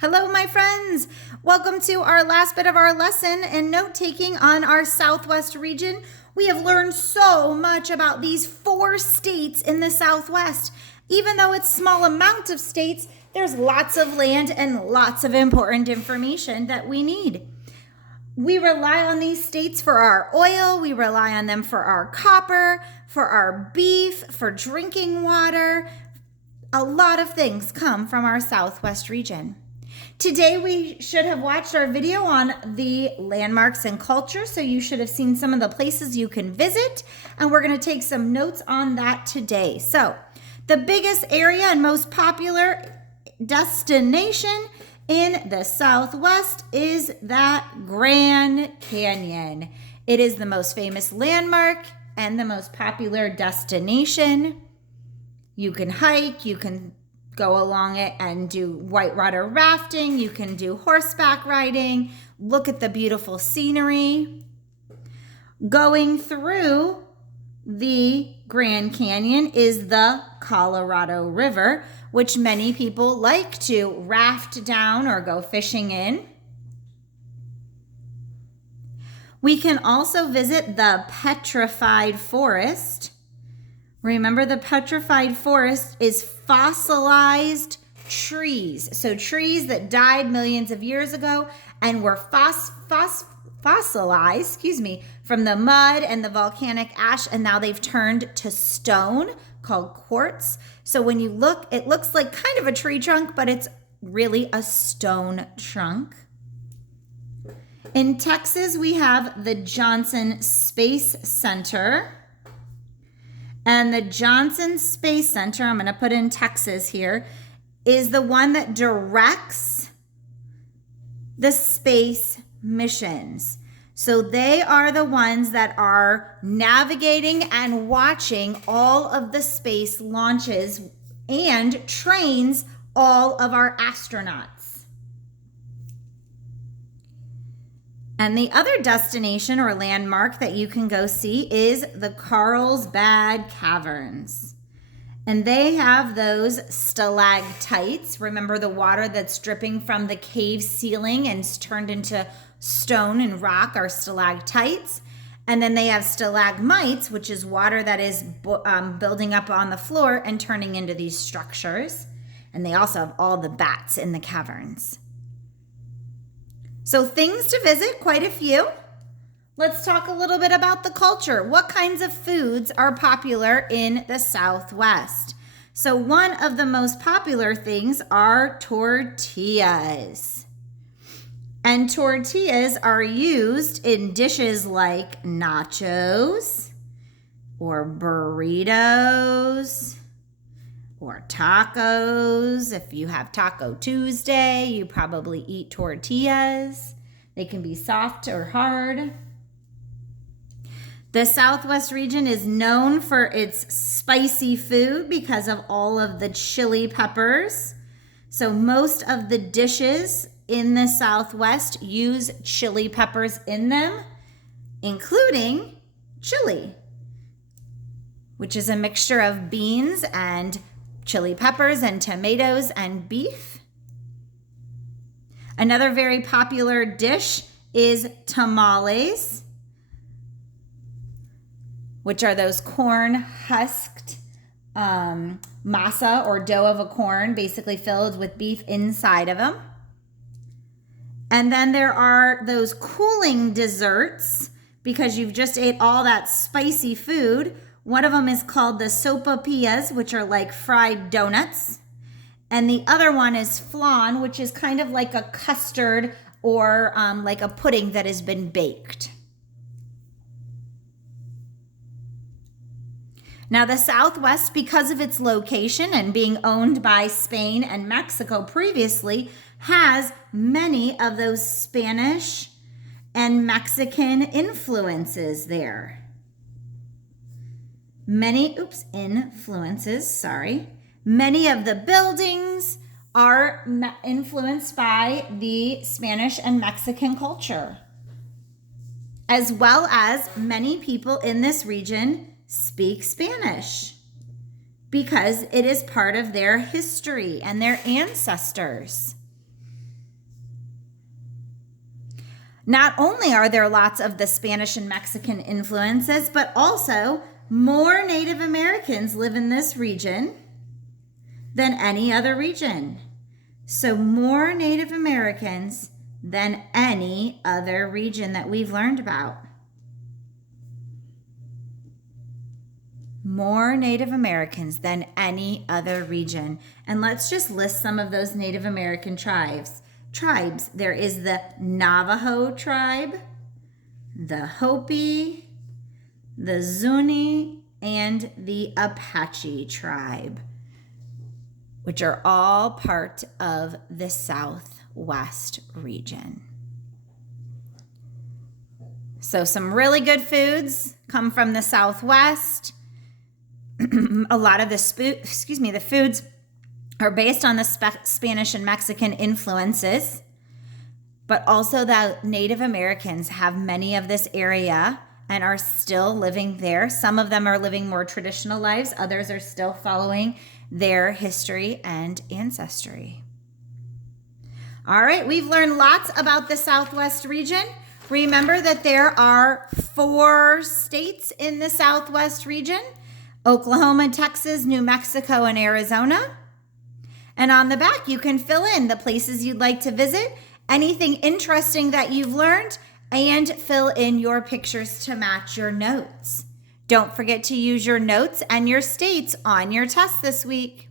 Hello, my friends. Welcome to our last bit of our lesson and note taking on our Southwest region. We have learned so much about these 4 states in the Southwest. Even though it's a small amount of states, there's lots of land and lots of important information that we need. We rely on these states for our oil. We rely on them for our copper, for our beef, for drinking water. A lot of things come from our Southwest region. Today we should have watched our video on the landmarks and culture, so you should have seen some of the places you can visit, and we're going to take some notes on that today. So, the biggest area and most popular destination in the Southwest is that Grand Canyon. It is the most famous landmark and the most popular destination. You can hike, you can go along it and do whitewater rafting. You can do horseback riding. Look at the beautiful scenery. Going through the Grand Canyon is the Colorado River, which many people like to raft down or go fishing in. We can also visit the Petrified Forest. Remember, the petrified forest is fossilized trees. So trees that died millions of years ago and were fossilized, from the mud and the volcanic ash, and now they've turned to stone called quartz. So when you look, it looks like kind of a tree trunk, but it's really a stone trunk. In Texas, we have the Johnson Space Center. And the Johnson Space Center, I'm going to put in Texas here, is the one that directs the space missions. So they are the ones that are navigating and watching all of the space launches and trains all of our astronauts. And the other destination or landmark that you can go see is the Carlsbad Caverns. And they have those stalactites. Remember the water that's dripping from the cave ceiling and is turned into stone and rock are stalactites. And then they have stalagmites, which is water that is building up on the floor and turning into these structures. And they also have all the bats in the caverns. So things to visit, quite a few. Let's talk a little bit about the culture. What kinds of foods are popular in the Southwest? So one of the most popular things are tortillas. And tortillas are used in dishes like nachos or burritos or tacos. If you have Taco Tuesday, you probably eat tortillas. They can be soft or hard. The Southwest region is known for its spicy food because of all of the chili peppers. So most of the dishes in the Southwest use chili peppers in them, including chili, which is a mixture of beans and chili peppers and tomatoes and beef. Another very popular dish is tamales, which are those corn husked masa or dough of a corn, basically filled with beef inside of them. And then there are those cooling desserts because you've just ate all that spicy food. One of them is called the sopapillas, which are like fried donuts. And the other one is flan, which is kind of like a custard or like a pudding that has been baked. Now, the Southwest, because of its location and being owned by Spain and Mexico previously, has many of those Spanish and Mexican influences there. Many of the buildings are influenced by the Spanish and Mexican culture, as well as many people in this region speak Spanish because it is part of their history and their ancestors. Not only are there lots of the Spanish and Mexican influences, but also more Native Americans live in this region than any other region. So more Native Americans than any other region that we've learned about. More Native Americans than any other region. And let's just list some of those Native American tribes. There is the Navajo tribe, the Hopi, the Zuni, and the Apache tribe, which are all part of the Southwest region. So some really good foods come from the Southwest. A lot of the foods are based on the Spanish and Mexican influences, but also the Native Americans have many of this area and are still living there. Some of them are living more traditional lives. Others are still following their history and ancestry. All right, we've learned lots about the Southwest region. Remember that there are 4 states in the Southwest region: Oklahoma, Texas, New Mexico, and Arizona. And on the back, you can fill in the places you'd like to visit, anything interesting that you've learned, and fill in your pictures to match your notes. Don't forget to use your notes and your states on your test this week.